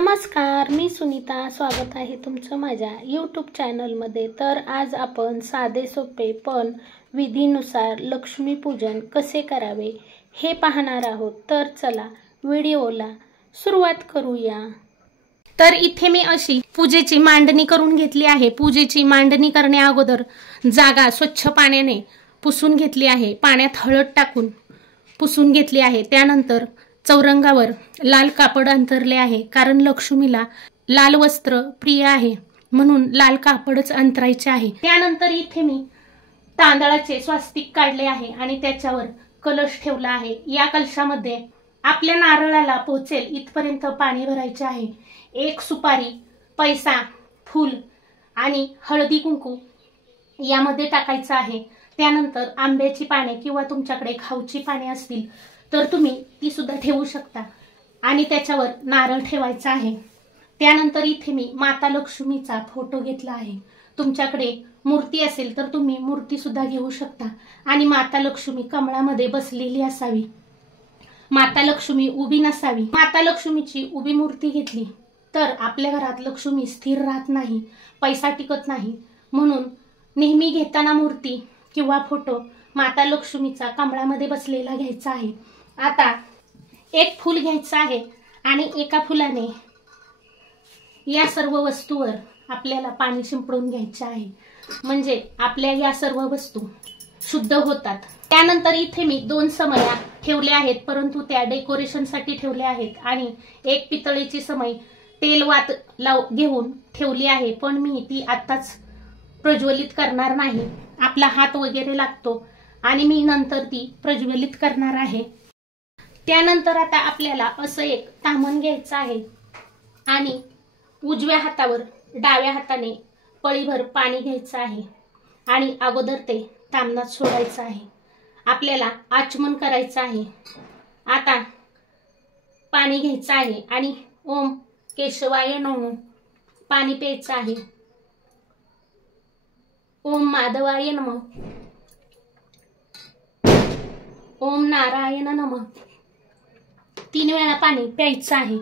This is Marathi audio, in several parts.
नमस्कार, मी सुनीता. स्वागत आहे तुमचं माझ्या यूट्यूब चॅनलमध्ये. तर आज आपण साधे सोपे पण विधीनुसार लक्ष्मीपूजन कसे करावे हे पाहणार आहोत. तर चला व्हिडिओला सुरुवात करूया. तर इथे मी अशी पूजेची मांडणी करून घेतली आहे. पूजेची मांडणी करण्या अगोदर जागा स्वच्छ पाण्याने पुसून घेतली आहे. पाण्यात हळद टाकून पुसून घेतली आहे. त्यानंतर चौरंगावर लाल कापड अंतरले आहे, कारण लक्ष्मीला लाल वस्त्र प्रिय आहे, म्हणून लाल कापडच अंतरायचे आहे. त्यानंतर इथे मी तांदळाचे स्वास्तिक काढले आहे आणि त्याच्यावर कलश ठेवला आहे. या कलशामध्ये आपल्या नारळाला पोचेल इथपर्यंत पाणी भरायचे आहे. एक सुपारी, पैसा, फूल आणि हळदी कुंकू यामध्ये टाकायचं आहे. त्यानंतर आंब्याची पाने किंवा तुमच्याकडे खाऊची पाने असतील तर तुम्ही ती सुद्धा ठेवू शकता आणि त्याच्यावर नारळ ठेवायचा आहे. त्यानंतर इथे मी माता लक्ष्मीचा फोटो घेतला आहे. तुमच्याकडे मूर्ती असेल तर तुम्ही मूर्ती सुद्धा घेऊ शकता आणि माता लक्ष्मी कमळामध्ये बसलेली असावी, माता लक्ष्मी उभी नसावी. माता लक्ष्मीची उभी मूर्ती घेतली तर आपल्या घरात लक्ष्मी स्थिर राहत नाही, पैसा टिकत नाही. म्हणून नेहमी घेताना मूर्ती किंवा फोटो माता लक्ष्मीचा कमळामध्ये बसलेला घ्यायचा आहे. आता एक फूल घ्यायचं आहे आणि एका फुलाने या सर्व वस्तूवर आपल्याला पाणी शिंपडून घ्यायचे आहे, म्हणजे आपल्या या सर्व वस्तू शुद्ध होतात. त्यानंतर इथे मी 2 समया ठेवल्या आहेत, परंतु त्या डेकोरेशनसाठी ठेवल्या आहेत. आणि एक पितळेची समई तेल वात घेऊन ठेवली आहे, पण मी ती आत्ताच प्रज्वलित करणार नाही. आपला हात वगैरे लागतो आणि मी नंतर ती प्रज्वलित करणार आहे. त्यानंतर आता आपल्याला असं एक ताम्हण घ्यायचं आहे आणि उजव्या हातावर डाव्या हाताने पळीभर पाणी घ्यायचं आहे आणि अगोदर ते ताम्हणात सोडायचं आहे. आपल्याला आचमन करायचं आहे. आता पाणी घ्यायचं आहे आणि ओम केशवाय नमः पाणी प्यायचं आहे. ओम माधवाय नमः, ओम नारायण नमः 3 वेळा पाणी प्यायचं आहे.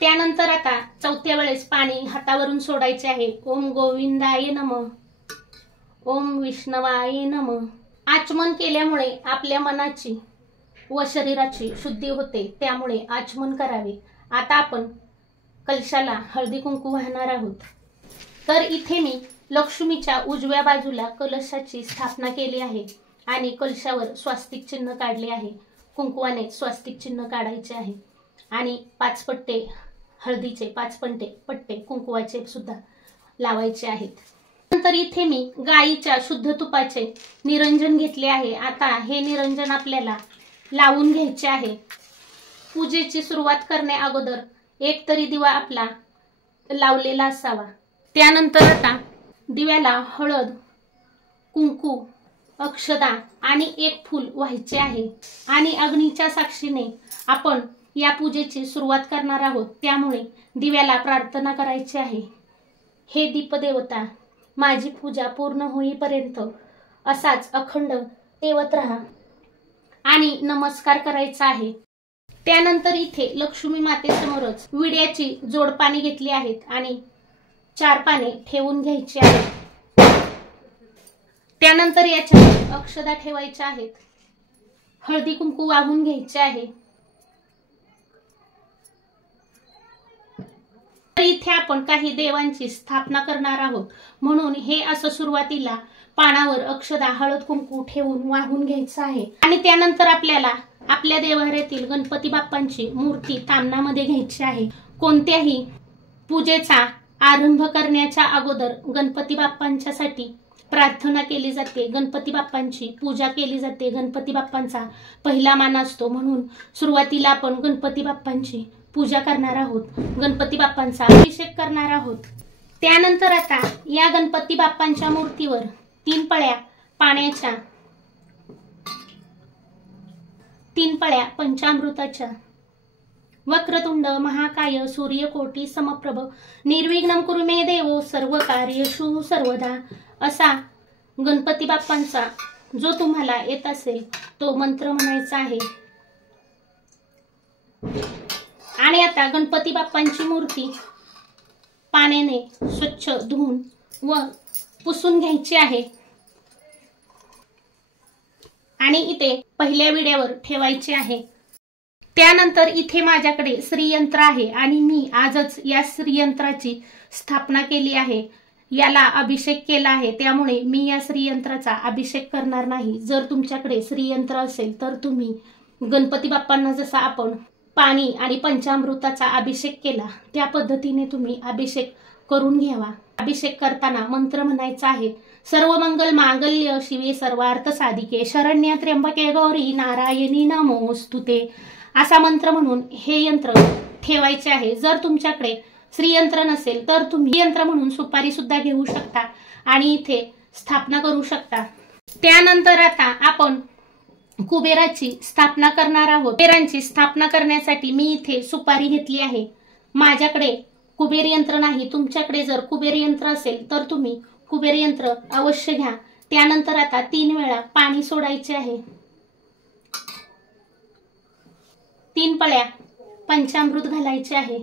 त्यानंतर आता 4थ्या वेळेस पाणी हातावरून सोडायचे आहे. ओम गोविंदाय नमः, ओम विष्णवाय नमः. आचमन केल्यामुळे आपल्या मनाची व शरीराची शुद्धी होते, त्यामुळे आचमन करावे. आता आपण कलशाला हळदी कुंकू वाहणार आहोत. तर इथे मी लक्ष्मीच्या उजव्या बाजूला कलशाची स्थापना केली आहे आणि कलशावर स्वास्तिक चिन्ह काढले आहे. कुंकवाने स्वास्तिक चिन्ह काढायचे आहे आणि 5 पट्टे हळदीचे, 5 पट्टे कुंकवाचे सुद्धा लावायचे आहेत. नंतर इथे मी गाईच्या शुद्ध तुपाचे निरंजन घेतले आहे. आता हे निरंजन आपल्याला लावून घ्यायचे आहे. पूजेची सुरुवात करण्या अगोदर एक तरी दिवा आपला लावलेला असावा. त्यानंतर आता दिव्याला हळद, कुंकू, अक्षदा आणि एक फूल व्हायचे आहे आणि अग्नीच्या साक्षीने आपण या पूजेची सुरुवात करणार आहोत, त्यामुळे दिव्याला प्रार्थना करायची आहे. हे दीपदेवता, माझी पूजा पूर्ण होईपर्यंत असाच अखंड तेवत राहा आणि नमस्कार करायचा आहे. त्यानंतर इथे लक्ष्मी मातेसमोरच विड्याची जोडपाने घेतली आहेत आणि 4 पाने ठेवून घ्यायची आहेत. त्यानंतर याच्यात अक्षदा ठेवायच्या आहेत. हळदी कुंकू वाहून घ्यायचे आहे. तर इथे आपण काही देवांची स्थापना करणार आहोत, म्हणून हे असं सुरुवातीला पानावर अक्षदा, हळद कुंकू ठेवून वाहून घ्यायचं आहे. आणि त्यानंतर आपल्याला आपल्या देवाऱ्यातील गणपती बाप्पांची मूर्ती ताम्हणामध्ये घ्यायची आहे. कोणत्याही पूजेचा आरंभ करण्याच्या अगोदर गणपती बाप्पांच्यासाठी प्रार्थना केली जाते, गणपती बाप्पांची पूजा केली जाते. गणपती बाप्पांचा पहिला मान असतो, म्हणून सुरुवातीला आपण गणपती बाप्पांची पूजा करणार आहोत, गणपती बाप्पांचा अभिषेक करणार आहोत. त्यानंतर आता या गणपती बाप्पांच्या मूर्तीवर 3 पळ्या पाण्याच्या, 3 पळ्या पंचामृताच्या, वक्रतुंड महाकाय सूर्यकोटी समप्रभ निर्विघ्नं कुरु मे देवो सर्व कार्येषु सर्वदा असा गणपती बाप्पांचा जो तुम्हाला येत असेल तो मंत्र म्हणायचा आहे. आणि आता गणपती बाप्पांची मूर्ती पाण्याने स्वच्छ धुवून व पुसून घ्यायची आहे आणि इथे पहिल्या विड्यावर ठेवायचे आहे। त्यानंतर इथे माझ्याकडे श्रीयंत्र आहे आणि मी आजच या श्रीयंत्राची स्थापना केली आहे, याला अभिषेक केला आहे, त्यामुळे मी या श्रीयंत्राचा अभिषेक करणार नाही। जर तुमच्याकडे श्रीयंत्र असेल तर तुम्ही गणपती बाप्पांना जसा आपण पाणी आणि पंचामृताचा अभिषेक केला त्या पद्धतीने तुम्ही अभिषेक करून घ्यावा। अभिषेक करताना मंत्र म्हणायचा आहे, सर्व मंगल मांगल्य शिवे सर्वार्थ साधिके शरण्य त्र्यंबके गौरी नारायणी नमोस्तुते असा मंत्र म्हणून हे यंत्र ठेवायचे आहे। जर तुमच्याकडे श्रीयंत्र नसेल तर तुम्ही यंत्र म्हणून सुपारी सुद्धा घेऊ शकता आणि इथे स्थापना करू शकता। त्यानंतर आता आपण कुबेराची स्थापना करणार आहोत। कुबेरांची स्थापना करण्यासाठी मी इथे सुपारी घेतली आहे। माझ्याकडे कुबेर यंत्र नाही, तुमच्याकडे जर कुबेर यंत्र असेल तर तुम्ही कुबेर यंत्र अवश्य घ्या। त्यानंतर आता 3 वेळा पाणी सोडायचे आहे। 3 पळ्या पंचामृत घालायचे आहे।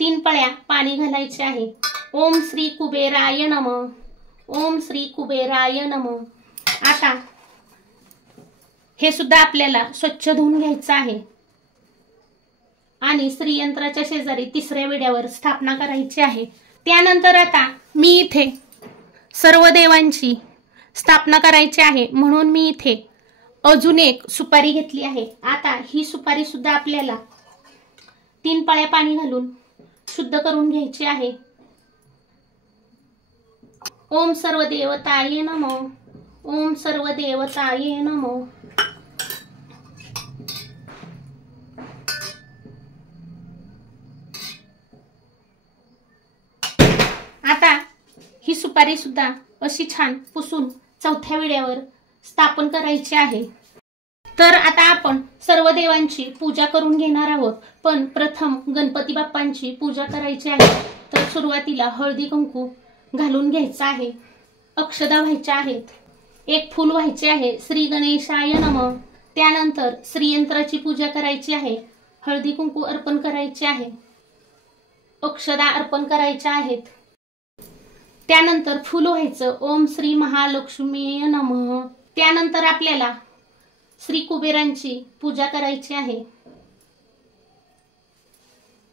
3 पळ्या पाणी घालायचे आहे। ओम श्री कुबेराय नमः, ओम श्री कुबेराय नमः। आता हे सुद्धा आपल्याला स्वच्छ धुवून घ्यायचं आहे आणि श्रीयंत्राच्या शेजारी 3ऱ्या विड्यावर स्थापना करायची आहे। त्यानंतर आता मी इथे सर्व देवांची स्थापना करायची आहे म्हणून मी इथे अजून एक सुपारी घेतली आहे। आता ही सुपारी सुद्धा आपल्याला 3 पळ्या पाणी घालून शुद्ध करून घ्यायची आहे। ओम सर्व देवताय नमः, ओम सर्व देवताय नमः। आता ही सुपारी सुद्धा अशी छान पुसून 4थ्या विड्यावर स्थापन करायची आहे। तर आता आपण सर्व देवांची पूजा करून घेणार आहोत, पण प्रथम गणपती बाप्पांची पूजा करायची आहे। तर सुरुवातीला हळदी कुंकू घालून घ्यायचं आहे, अक्षदा व्हायच्या आहेत, एक फूल व्हायचे आहे, श्री गणेशाय नमः। त्यानंतर श्रीयंत्राची पूजा करायची आहे, हळदी कुंकू अर्पण करायचे आहे, अक्षदा अर्पण करायच्या आहेत। त्यानंतर फूल व्हायचं, ओम श्री महालक्ष्मी नमः। त्यानंतर आपल्याला श्री कुबेरांची पूजा करायची आहे,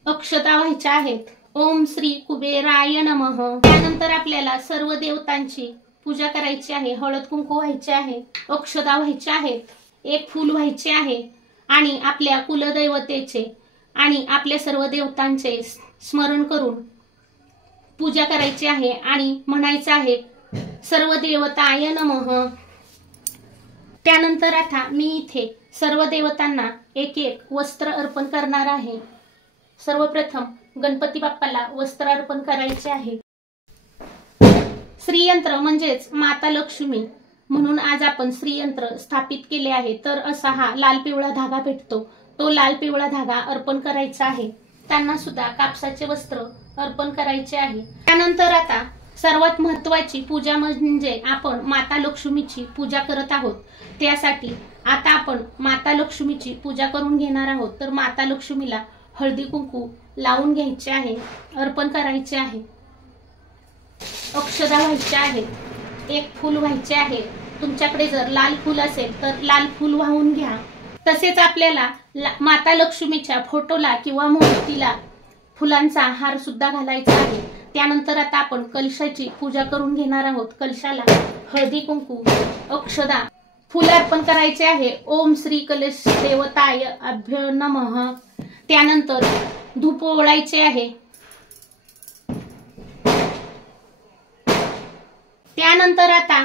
अक्षता व्हायच्या आहेत, ओम श्री कुबेराय नमः। त्यानंतर आपल्याला सर्व देवतांची पूजा करायची आहे, हळद कुंकू व्हायचे आहे, अक्षता व्हायच्या आहेत, एक फूल व्हायचे आहे आणि आपल्या कुलदैवतेचे आणि आपल्या सर्व देवतांचे स्मरण करून पूजा करायची आहे आणि म्हणायचं आहे सर्व देवताय नमः। त्यानंतर आता मी इथे सर्व देवतांना एक एक वस्त्र अर्पण करणार आहे। सर्वप्रथम गणपती बाप्पाला वस्त्र अर्पण करायचे आहे। श्रीयंत्र म्हणजेच माता लक्ष्मी म्हणून आज आपण श्रीयंत्र स्थापित केले आहे। तर असा हा लाल पिवळा धागा भेटतो, तो लाल पिवळा धागा अर्पण करायचा आहे। त्यांना सुद्धा कापसाचे वस्त्र अर्पण करायचे आहे। त्यानंतर आता सर्वात महत्त्वाची पूजा म्हणजे आपण माता लक्ष्मीची पूजा करत आहोत। त्यासाठी आता आपण माता लक्ष्मीची पूजा करून घेणार आहोत। तर माता लक्ष्मीला हळदी कुंकू लावून घ्यायचे आहे, अर्पण करायचे आहे, अक्षदा व्हायचे आहे, एक फूल व्हायचे आहे। तुमच्याकडे जर लाल फूल असेल तर लाल फूल वाहून घ्या। तसेच आपल्याला माता लक्ष्मीच्या फोटोला किंवा मूर्तीला फुलांचा हार सुद्धा घालायचा आहे। त्यानंतर आता आपण कलशाची पूजा करून घेणार आहोत। कलशाला हळदी कुंकू, अक्षदा, फुल अर्पण करायचे आहे। ओम श्री कलश देवताय अभ्यो नमः। त्यानंतर धूप ओवाळायचे आहे। त्यानंतर आता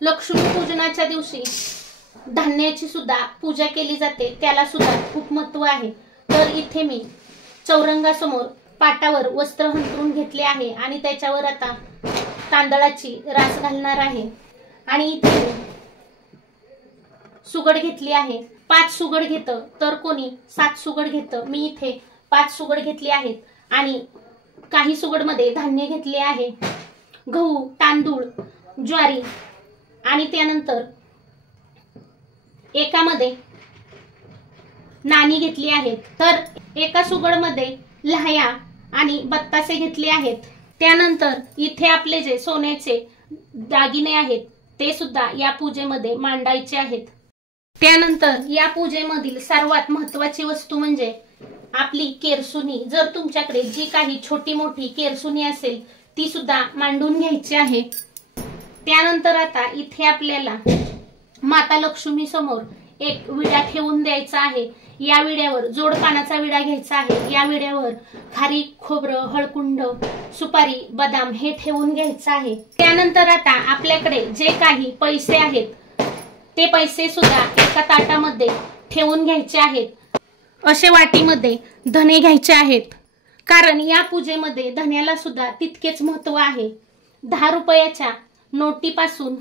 लक्ष्मी पूजनाच्या दिवशी धान्याची सुद्धा पूजा केली जाते, त्याला सुद्धा खूप महत्त्व आहे। तर इथे मी चौरंगासमोर पाटावर वस्त्र हंतरून घेतले आहे आणि त्याच्यावर आता तांदळाची रास घालणार आहे आणि इथे सुगड घेतली आहे। 5 सुगड घेतं तर कोणी 7 सुगड घेतं, मी इथे 5 सुगड घेतली आहेत आणि काही सुगड मध्ये धान्य घेतले आहे, गहू, तांदूळ, ज्वारी आणि त्यानंतर एकामध्ये नाणी घेतली आहेत, तर एका सुगडमध्ये लहाया आणि बत्तासे घेतले आहेत. त्यानंतर इथे आपले जे सोन्याचे दागिने आहेत ते सुद्धा या पूजेमध्ये मांडायचे आहेत. त्यानंतर या पूजेमधील सर्वात महत्त्वाची वस्तू म्हणजे आपली केरसुनी. जर तुमच्याकडे जी काही छोटी मोठी केरसुनी असेल ती सुद्धा मांडून घ्यायची आहे. त्यानंतर आता इथे आपल्याला माता लक्ष्मी समोर एक विडा ठेवून द्यायचा आहे. या विड्यावर जोड पानाचा विडा घ्यायचा आहे. या विड्यावर खारीक, खोबरं, हळकुंड, सुपारी, बदाम हे ठेवून घ्यायचं आहे. त्यानंतर आता आपल्याकडे जे काही पैसे आहेत ते पैसे सुद्धा एका ताटामध्ये ठेवून घ्यायचे आहेत. असे वाटीमध्ये धने घ्यायचे आहेत, कारण या पूजेमध्ये धन्याला सुद्धा तितकेच महत्त्व आहे. 10 रुपयाच्या नोटीपासून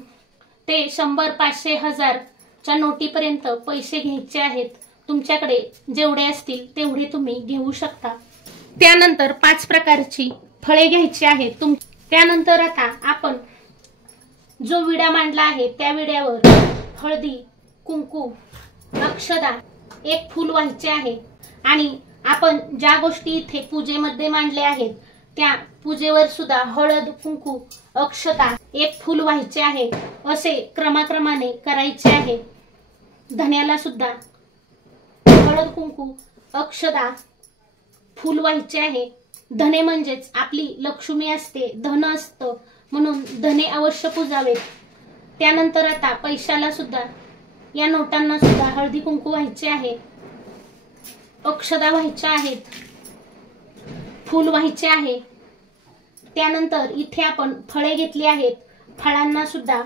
ते 100, 500, 1000च्या नोटीपर्यंत पैसे घ्यायचे आहेत. तुमच्याकडे जेवढे असतील तेवढे तुम्ही घेऊ शकता. त्यानंतर 5 प्रकारची फळे घ्यायची आहेत. त्यानंतर आता आपण जो विडा मांडला आहे त्या विड्यावर हळदी, कुंकू, अक्षदा, एक फूल व्हायचे आहे. आणि आपण ज्या गोष्टी इथे पूजेमध्ये मांडल्या आहेत त्या पूजेवर सुद्धा हळद, कुंकू, अक्षता, एक फूल व्हायचे आहे. असे क्रमाक्रमाने करायचे आहे. धन्याला सुद्धा हळद, कुंकू, अक्षदा, फूल व्हायचे आहे. धने म्हणजेच आपली लक्ष्मी असते, धन असतं, म्हणून धने अवश्य पूजावेत. त्यानंतर आता पैशाला सुद्धा, या नोटांना सुद्धा हळदी कुंकू व्हायचे आहे, अक्षदा व्हायच्या आहेत, फूल व्हायचे आहे. त्यानंतर इथे आपण फळे घेतली आहेत. फळांना सुद्धा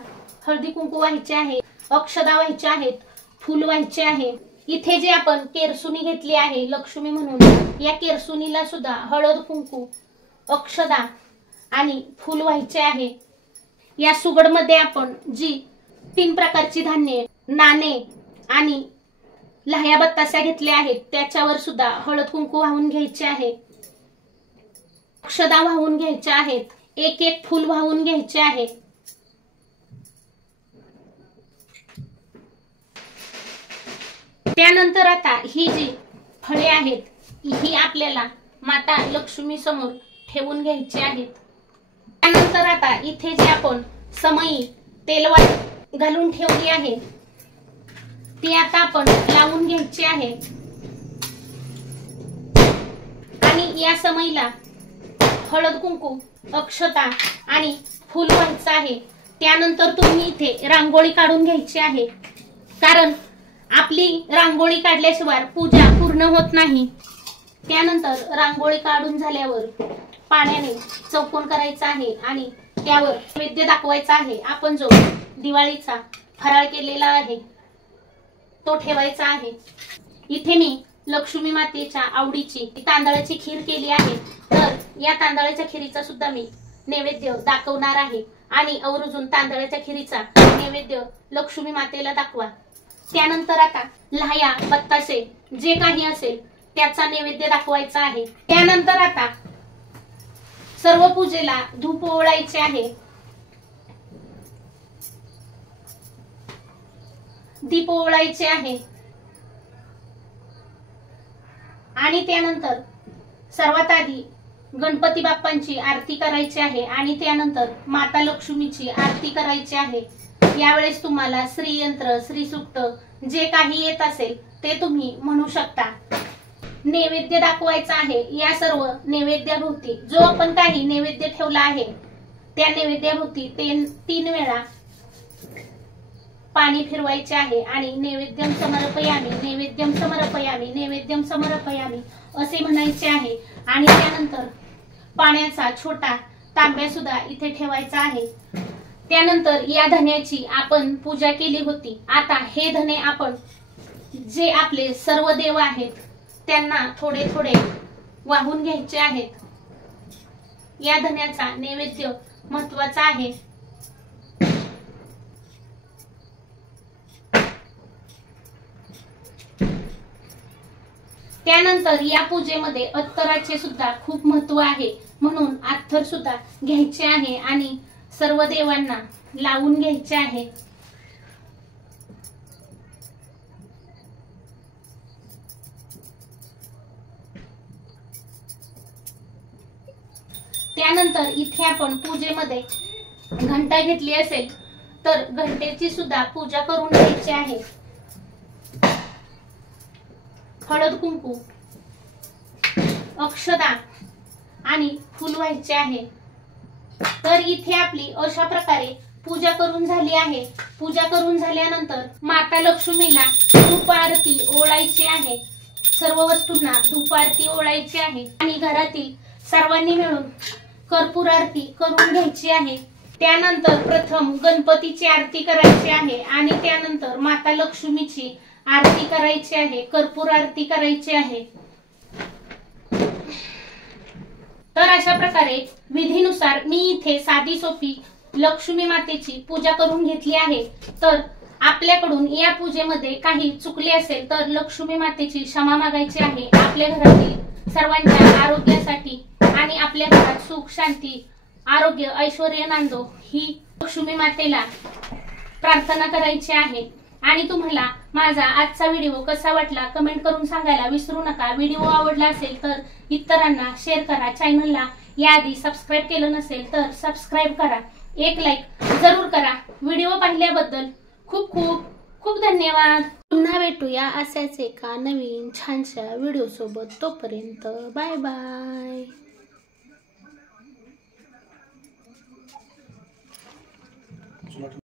हळदी कुंकू व्हायचे आहे, अक्षदा व्हायच्या आहेत, फूल व्हायचे आहे. इथे जे आपण केरसुनी घेतली आहे लक्ष्मी म्हणून, या केरसुनीला सुद्धा हळद, कुंकू, अक्षदा आणि फूल व्हायचे आहे. या सुगडमध्ये आपण जी 3 प्रकारची धान्ये, नाणे आणि लहाया बत्तास्या घेतल्या आहेत त्याच्यावर सुद्धा हळद कुंकू वाहून घ्यायचे आहे, अक्षदा वाहून घ्यायच्या आहेत, एक एक फूल वाहून घ्यायचे आहे. त्यानंतर आता ही जी फळे आहेत ही आपल्याला माता लक्ष्मी समोर ठेवून घ्यायची आहेत. त्यानंतर आता इथे जे आपण समई तेलवात घालून ठेवली आहे ती आता आपण लावून घ्यायची आहे. आणि या समईला हळद कुंकू, अक्षता आणि फूल व्हायचं आहे. त्यानंतर तुम्ही इथे रांगोळी काढून घ्यायची आहे, कारण आपली रांगोळी काढल्याशिवाय पूजा पूर्ण होत नाही. त्यानंतर रांगोळी काढून झाल्यावर पाण्याने चौकोन करायचा आहे आणि त्यावर नैवेद्य दाखवायचा आहे. आपण जो दिवाळीचा फराळ केलेला आहे तो ठेवायचा आहे. इथे मी लक्ष्मी मातेच्या आवडीची तांदळाची खीर केली आहे, तर या तांदळाच्या खिरीचा सुद्धा मी नैवेद्य दाखवणार आहे. आणि आवर्जून तांदळाच्या खिरीचा नैवेद्य लक्ष्मी मातेला दाखवा. त्यानंतर आता लहाया, बत्तासे जे काही असेल त्याचा नैवेद्य दाखवायचा आहे. त्यानंतर आता सर्व पूजेला धूप ओवाळायचे आहे, दीप ओवाळायचे आहे. आणि त्यानंतर सर्वात आधी गणपती बाप्पांची आरती करायची आहे आणि त्यानंतर माता लक्ष्मीची आरती करायची आहे. यावेळेस तुम्हाला श्रीयंत्र, श्रीसूक्त जे काही येत असेल ते तुम्ही म्हणू शकता. नैवेद्य दाखवायचा आहे. या सर्व नैवेद्याभोवती जो आपण काही नैवेद्य ठेवला आहे त्या नैवेद्याभोवती 3 वेळा पाणी फिरवायचे आहे आणि नैवेद्यम समर्पयामी, नैवेद्यम समर्पयामी, नैवेद्यम समर्पयामी असे म्हणायचे आहे. आणि त्यानंतर पाण्याचा छोटा तांब्या सुद्धा इथे ठेवायचा आहे. त्यानंतर या धन्याची आपण पूजा केली होती. आता हे धने आपण जे आपले सर्व देव आहेत त्यांना थोडे थोडे वाहून घ्यायचे आहेत. या धन्याचा नैवेद्य महत्वाचा आहे. त्यानंतर या पूजेमध्ये अत्तराचे सुद्धा खूप महत्व आहे, म्हणून अत्तर सुद्धा घ्यायचे आहे आणि सर्व देवांना लावून घ्यायचे आहे. त्यानंतर इथे आपण पूजेमध्ये घंटा घेतली असेल तर घंटेची सुद्धा पूजा करून घ्यायची आहे। हळद कुंकू, अक्षदा आणि फूल व्हायचे आहे। तर इथे आपली अशा प्रकारे पूजा करून झाली आहे। पूजा करून झाल्यानंतर माता लक्ष्मीला धूप आरती ओवाळायची आहे। सर्व वस्तूंना धूप आरती ओवाळायची आहे आणि घरातील सर्वांनी मिळून कर्पूर आरती करून घ्यायची आहे। त्यानंतर प्रथम गणपतीची आरती करायची आहे आणि त्यानंतर माता लक्ष्मीची आरती करायची आहे, कर्पूर आरती करायची आहे। तर अशा प्रकारे विधीनुसार मी इथे साधी सोपी लक्ष्मी मातेची पूजा करून घेतली आहे। तर आपल्याकडून या पूजेमध्ये काही चुकले असेल तर लक्ष्मी मातेची क्षमा मागायची आहे। आपल्या घरातील सर्वांच्या आरोग्यासाठी आणि आपल्या घरात सुख शांती आरोग्य ऐश्वर्य नांदो ही लक्ष्मी मातेला प्रार्थना करायची आहे। आणि तुम्हाला माझा आजचा व्हिडिओ कसा वाटला कमेंट करून सांगायला विसरू नका। व्हिडिओ आवडला असेल तर इतरांना शेअर करा। चॅनलला याआधी सबस्क्राइब केलं नसेल तर सबस्क्राइब करा। एक लाईक जरूर करा। व्हिडिओ पाहिल्याबद्दल खूप खूप खूप धन्यवाद। पुन्हा भेटूया अशाच एका नवीन छानशा व्हिडिओ सोबत। तोपर्यंत बाय बाय।